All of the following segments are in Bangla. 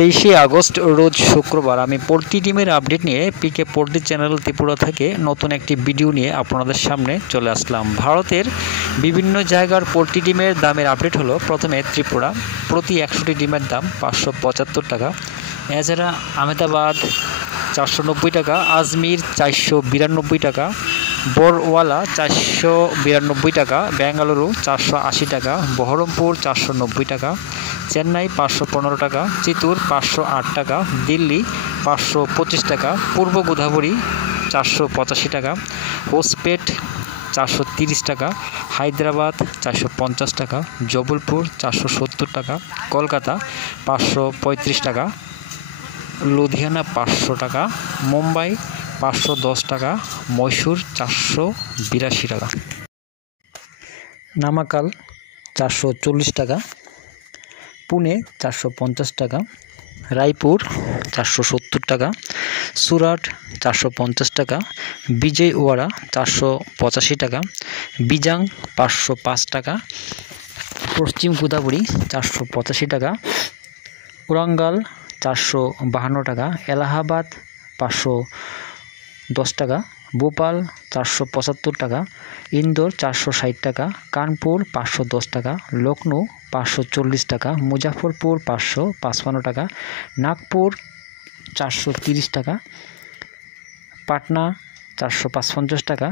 23শে আগস্ট রোজ শুক্রবার আমি পোল্ট্রি ডিমের আপডেট নিয়ে পিকে পোল্ট্রি চ্যানেল ত্রিপুরা থেকে নতুন একটি ভিডিও নিয়ে আপনাদের সামনে চলে আসলাম। ভারতের বিভিন্ন জায়গার পোল্ট্রি ডিমের দামের আপডেট হলো। প্রথমে ত্রিপুরা, প্রতি 100টি ডিমের দাম 575 টাকা। এছাড়া আহমেদাবাদ 490 টাকা, আজমির 492 টাকা, বড়ওয়ালা 492 টাকা, বেঙ্গালুরু 480 টাকা, বহরমপুর 490 টাকা, চেন্নাই 515 টাকা, চিত্তুর 508 টাকা, দিল্লি 525 টাকা, পূর্ব গোদাবরী 485 টাকা, হোসপেট 430 টাকা, হায়দ্রাবাদ 450 টাকা, জবলপুর 470 টাকা, কলকাতা 535 টাকা, লুধিয়ানা 500 টাকা, মুম্বাই 510 টাকা, মহীশূর 482 টাকা, নামাকাল 440 টাকা, পুনে 450 টাকা, রায়পুর 470 টাকা, সুরাট 450 টাকা, বিজয়ওয়াড়া 485 টাকা, বিজাং 505 টাকা, পশ্চিম গোদাবরী 485 টাকা, ওরাঙ্গাল 452 টাকা, এলাহাবাদ 510 টাকা, ভোপাল 475 টাকা, ইন্দোর 460 টাকা, কানপুর 510 টাকা, লখনৌ 540 টাকা, মুজাফরপুর 555 টাকা, নাগপুর 430 টাকা, পাটনা 455 টাকা,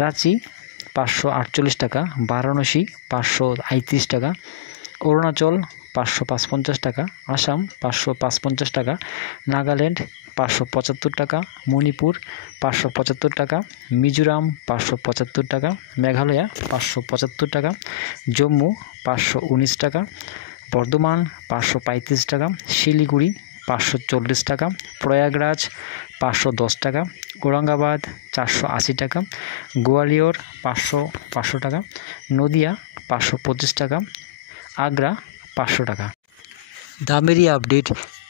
রাঁচি 548 টাকা, বারাণসী 538 টাকা, অরুণাচল 555 টাকা, আসাম 555 টাকা, নাগাল্যান্ড 575 টাকা, মণিপুর 575 টাকা, মিজোরাম 575 টাকা, মেঘালয়া 575 টাকা, জম্মু 519 টাকা, বর্ধমান 535 টাকা, শিলিগুড়ি 540 টাকা, প্রয়াগরাজ 510 টাকা, ঔরঙ্গাবাদ 480 টাকা, গোয়ালিয়র 500 টাকা, নদিয়া 525 টাকা, আগ্রা 500 টাকা। দামেরই আপডেট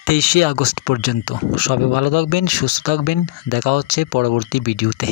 23শে আগস্ট পর্যন্ত। সবাই ভালো থাকবেন, সুস্থ থাকবেন। দেখা হচ্ছে পরবর্তী ভিডিওতে।